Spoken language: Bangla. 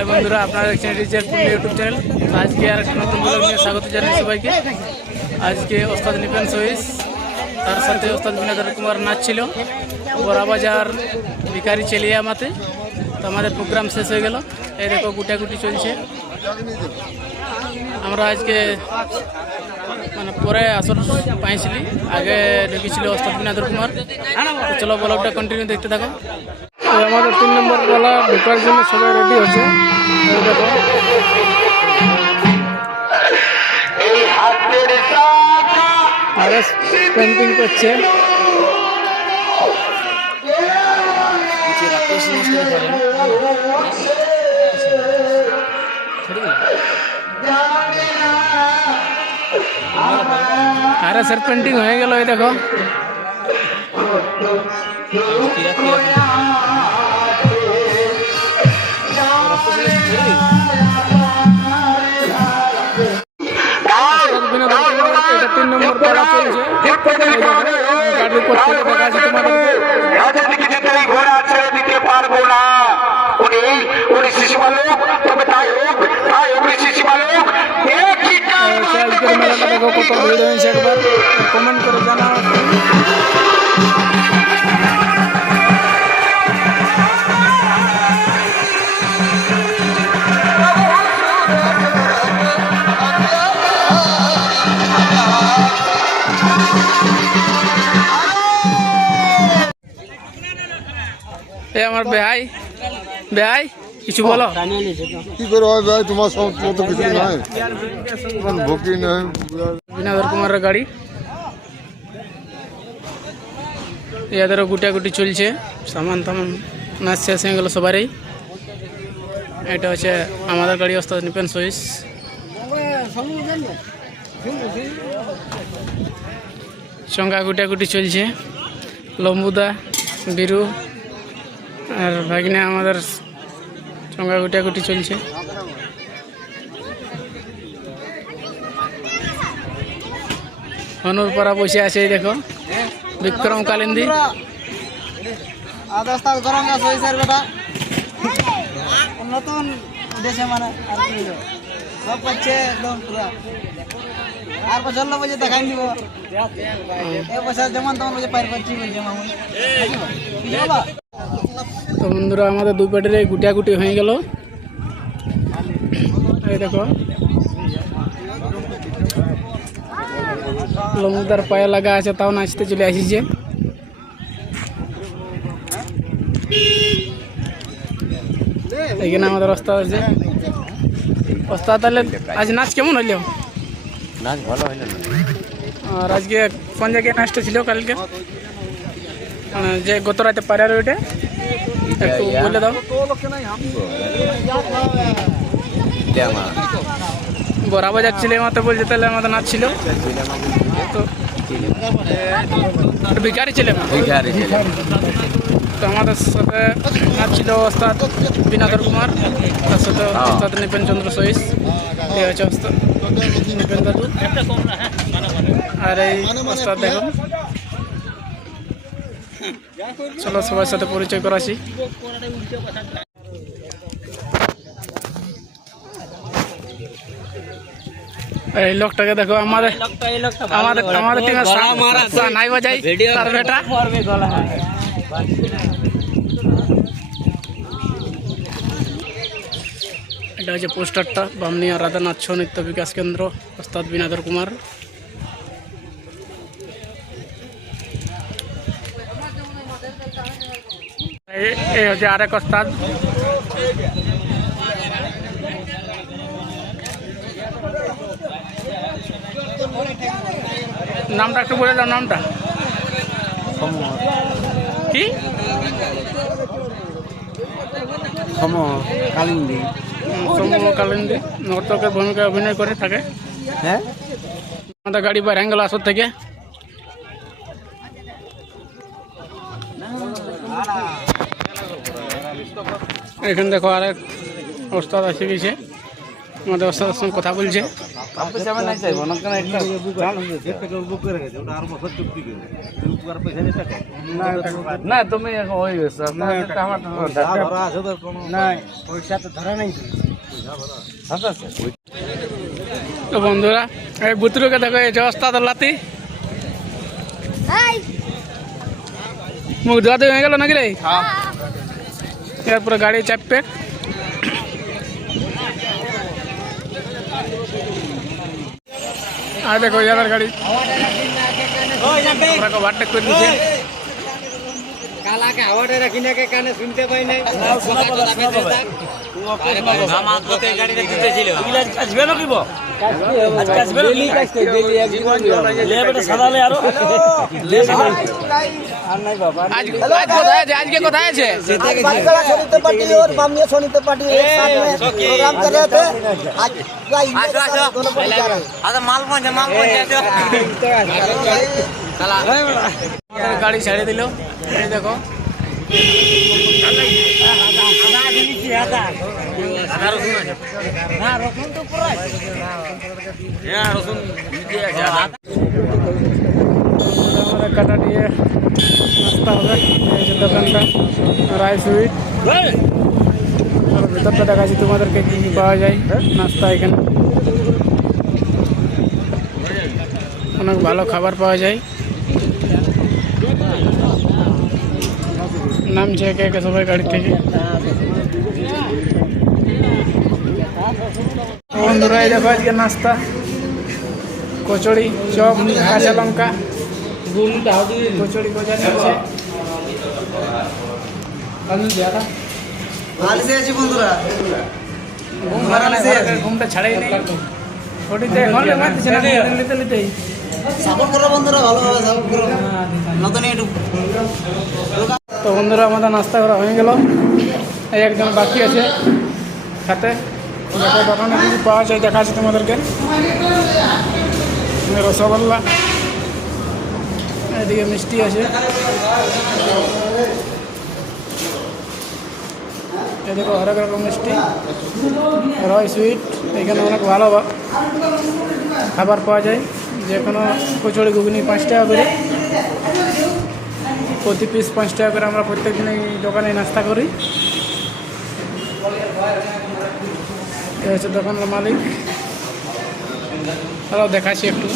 হাই বন্ধুরা, আপনারা দেখছেন রিচার্জ ইউটিউব চ্যানেল। আজকে আর একটা নতুন ব্লগ নিয়ে স্বাগত জানাই সবাইকে। আজকে ওস্তাদ নিপেন সহিস, তার সাথে ওস্তাদ বিনোদন কুমার নাচ ছিল বড়াবাজার ভিখারি চেলিয়ামাতে। তো আমাদের প্রোগ্রাম শেষ হয়ে গেল। এই দেখো গুটাগুটি চলছে। আমরা আজকে মানে পরে আসর পাইছিলি, আগে ঢুকেছিল ওস্তাদ বিনোদন কুমার। চলো ব্লগটা কন্টিনিউ দেখতে থাকো। আমাদের 3 নম্বর বলা ঢোকার জন্য সবাই রেডি হচ্ছে। দেখো পেন্টিং করছে। আরে স্যার পেন্টিং হয়ে গেল, এই দেখো। এটা 3 নম্বর পাড়া চলছে। গাড়ি করতে দেখা আছে তোমাদেরকে। আজকের মেলাটা দেখো কত ভিড় হয়েছে, একবার কমেন্ট করে জানাও। আমার বেহাই বেহাই কিছু বলো। কি করে হয় ভাই, তোমার মত কিছু নাই, ভোকি নাই। বিনোদন কুমারের গাড়ি, এদেরও গুটাগুটি চলছে। সামান তামান নাচ শেষ হয়ে গেল সবারই। এটা হচ্ছে আমাদের গাড়ি ওস্তাদ নিপেন সহিস। সঙ্গা গুটাগুটি চলছে। লম্বুদা, বীরু আর ভাগিনা আমাদের সঙ্গে গুটাগুটি চলছে। হনুর পাড়া বসে আছে, দেখো বিক্রম কালিন্দি। নতুন দেশে মানে সব করছে একদম পুরা। আর বছর বলছে দেখাই দিব, এক বছর যেমন তেমন বলছে পাইর পাচ্ছি বলছে মামু। তো বন্ধুরা, আমাদের দুই পাটের গুটাগুটি হয়ে গেল। এই দেখো লমুদার পায়ে লাগা আছে, তাও নাচতে চলে আসিছে। এখানে আমাদের ওস্তাদ আছে। ওস্তাদ, তাহলে আজ নাচ কেমন হইল? নাচ ভালো হইল। আর আজকে কোন জায়গায় নাচটা ছিল কালকে, যে গত রাতে পাড়ার ওইটা একটু বলে দাও। বড়াবাজার চেলিয়ামাতে বলছে, তাহলে আমাদের নাচ ছিল তো ভিখারি চেলিয়ামা। তো আমাদের সাথে নাচ ছিল ওস্তাদ বিনোদন কুমার, তার সাথে ওস্তাদ নিপেন চন্দ্র সহিস। এই হচ্ছে ওস্তাদ নিপেন দাদু। আর এই ওস্তাদ দেখুন। চলো সবার সাথে পরিচয় করাছি। এই লোকটাকে দেখো, আমাদের নাই বাজাই তার বেটা। এটা হচ্ছে পোস্টারটা, বামনিয়া রাধা নাচ নৃত্য বিকাশ কেন্দ্র, ওস্তাদ বিনোদন কুমার। এই হচ্ছে আরেক ওস্তাদ। নামটা একটু বলে দাও, নামটা কি? কালিন্দি। কালিন্দি নর্তকের ভূমিকায় অভিনয় করে থাকে। হ্যাঁ, আমাদের গাড়ি বাইরে গেল আসর থেকে। এখানে দেখো আরেক ওস্তাদ এসে গেছে। আমাদের ওস্তাদের সঙ্গে কথা বলছে। না তুমি হয়ে গেছে তো বন্ধুরা এই বুতরুকে দেখো এই যে ওস্তাদ লাতি মুখ ধোয়া হয়ে গেল নাকি রে? এরপরে গাড়ি চাপবে। আর দেখো যাদের গাড়ি ওভারটেক করে দিচ্ছে। কালাকে হাওয়াটা রাখি না, কানে শুনতে পাই নাই। আজকে কোথায় আছে? গাড়ি ছেড়ে দিল, এই দেখো আমাদের কাটা দিয়ে নাস্তা হবে। এই যে দোকানটা রায় সুইট, আর ভিতরটা দেখাচ্ছি তোমাদেরকে কি কি পাওয়া যায় নাস্তা। এখানে অনেক ভালো খাবার পাওয়া যায়। নামছে একে একে সবাই গাড়ি থেকে। বন্ধুরা এই দেখো আজকে নাস্তা, কচুরি, চপ, কাঁচা লঙ্কা, কচুরি গজা নিচ্ছে। ঘুমটা ছাড়াই নেই, ওটিতে মারতেছে না নিতে নিতেই। সাপোর্ট করো বন্ধুরা, ভালোভাবে সাপোর্ট করো। নতুন ইউটিউব তো বন্ধুরা আমাদের নাস্তা করা হয়ে গেল, এই একজন বাকি আছে খাতে। দেখো দোকানে কিছু পাওয়া যায় দেখাচ্ছি তোমাদেরকে। রসগোল্লা, এদিকে মিষ্টি আছে, এদিকে হরেক রকম মিষ্টি, রয় সুইট। এখানে অনেক ভালো খাবার পাওয়া যায়, যে কোনো কচুরি ঘুগনি 5 টাকা করে, প্রতি পিস 5 টাকা করে। আমরা প্রত্যেক দিন এই দোকানে নাস্তা করি। এই হচ্ছে দোকানের মালিক, তারাও দেখাচ্ছি একটু।